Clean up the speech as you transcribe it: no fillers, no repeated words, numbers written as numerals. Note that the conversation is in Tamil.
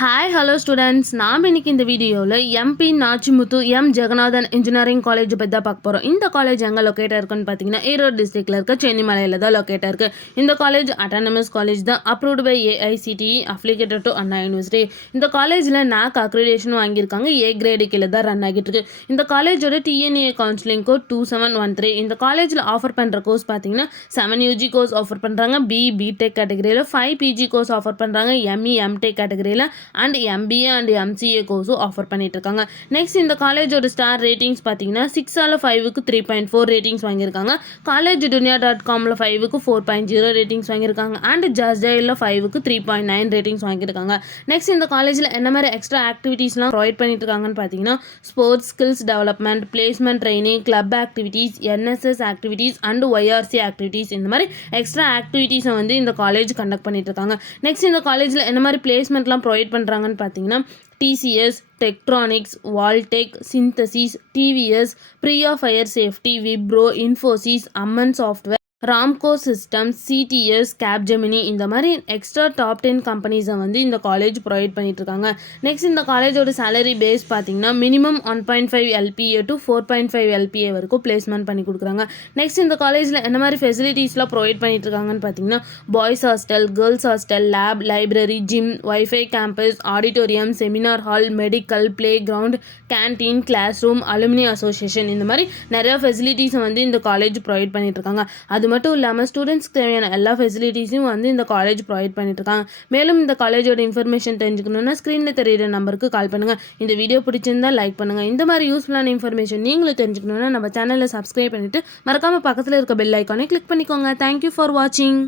ஹாய் ஹலோ ஸ்டூடெண்ட்ஸ், நாம் இன்னைக்கு இந்த வீடியோவில் MP Nachimuthu M Jaganathan engineering college பற்றி தான் பார்க்க போகிறோம். இந்த காலேஜ் எங்கே லொக்கேட்டாக இருக்குன்னு பார்த்தீங்கன்னா ஈரோடு டிஸ்ட்ரிக்டில் இருக்க சென்னிமலையில் தான் லொக்கேட்டாக இருக்குது. இந்த காலேஜ் அட்டானமஸ் காலேஜ் தான், approved by AICTE, affiliated to Anna university. இந்த காலேஜில் நாக் அக்ரிடேஷனும் வாங்கியிருக்காங்க. ஏ கிரேடு கீழே தான் ரன் ஆகிட்டு இருக்கு. இந்த காலேஜோட டிஎன்ஏ கவுன்சிலிங் கோட் 2713. இந்த காலேஜில் ஆஃபர் பண்ணுற கோர்ஸ் பார்த்தீங்கன்னா 7 யூஜி கோர்ஸ் ஆஃபர் பண்ணுறாங்க, பிடெக் கேட்டகரியில் 5 பிஜி கோர்ஸ் ஆஃபர் பண்ணுறாங்க, எம்இ எம்டெக் கேட்டகரியில் அண்ட் எம்பிஏ அண்ட் எம்சிஏ கோர்ஸும் ஆஃபர் பண்ணிட்டு இருக்காங்க. நெக்ஸ்ட் இந்த காலேஜோட ஸ்டார் ரேட்டிங்ஸ் பார்த்தீங்கன்னா 6/5க்கு 3.4 ரேட்டிங்ஸ் வாங்கியிருக்காங்க. காலேஜ் dunia.comல 5க்கு 4.0 ரேட்டிங்ஸ் வாங்கியிருக்காங்க அண்ட் ஜஸ்டைலில் 5க்கு 3.9 ரேட்டிங்ஸ் வாங்கியிருக்காங்க. நெக்ஸ்ட் இந்த காலேஜில் என்ன மாதிரி எக்ஸ்ட்ரா ஆக்டிவிட்டீஸ்லாம் ப்ரொவைட் பண்ணிட்டு இருக்காங்கன்னு பார்த்தீங்கன்னா sports, skills development, placement training, club activities, NSS activities and YRC activities, இந்த மாதிரி எக்ஸ்ட்ரா ஆக்டிவிட்டீஸை வந்து இந்த காலேஜ் கண்டக்ட் பண்ணிட்டு இருக்காங்க. நெக்ஸ்ட் இந்த காலேஜில் என்ன மாதிரி பிளேஸ்மெண்ட்லாம் ப்ரொவைட் பண்ணுறாங்கன்னு பார்த்தீங்கன்னா TCS, Tektronix, Valtech, synthesis, TVS, Priya fire safety, Wipro, Infosys, Amman software, Ramco systems, CTS, Capgemini, இந்த மாதிரி எக்ஸ்ட்ரா டாப் 10 கம்பெனிஸை வந்து இந்த காலேஜ் ப்ரொவைட் பண்ணிட்டு இருக்காங்க. நெக்ஸ்ட் இந்த காலேஜோட சேலரி பேஸ் பார்த்தீங்கன்னா மினிமம் 1.5 LPA டு 4.5 LPA வரைக்கும் பிளேஸ்மெண்ட் பண்ணி கொடுக்குறாங்க. நெக்ஸ்ட் இந்த காலேஜில் என்ன மாதிரி ஃபெசிலிட்டிஸ்லாம் ப்ரொவைட் பண்ணிட்டு இருக்காங்கன்னு பார்த்தீங்கன்னா boys hostel, girls hostel, lab, library, gym, wifi campus, auditorium, seminar hall, medical, playground, canteen, classroom, alumni association, இந்த மாதிரி நிறையா ஃபெசிலிட்டிஸை வந்து இந்த காலேஜ் ப்ரொவைட் பண்ணிட்டு இருக்காங்க. அது மட்டும் இல்லாமல் ஸ்டூடெண்ட்ஸ்க்கு தேவையான எல்லா ஃபெசிலிட்டிஸும் வந்து இந்த காலேஜ் ப்ரொவைட் பண்ணிட்டு இருக்காங்க. மேலும் இந்த காலேஜோட இன்ஃபர்மேஷன் தெரிஞ்சுக்கணுன்னா ஸ்க்ரீனில் தெரியுற நம்பருக்கு கால் பண்ணுங்கள். இந்த வீடியோ பிடிச்சிருந்தா லைக் பண்ணுங்கள். இந்த மாதிரி யூஸ்ஃபுல்லான இன்ஃபர்மேஷன் நீங்களும் தெரிஞ்சுக்கணுன்னா நம்ம சேனலை சப்ஸ்கிரைப் பண்ணிவிட்டு மறக்காமல் பக்கத்தில் இருக்க பெல் ஐக்கானை கிளிக் பண்ணிக்கோங்க. தேங்க்யூ ஃபார் வாட்சிங்.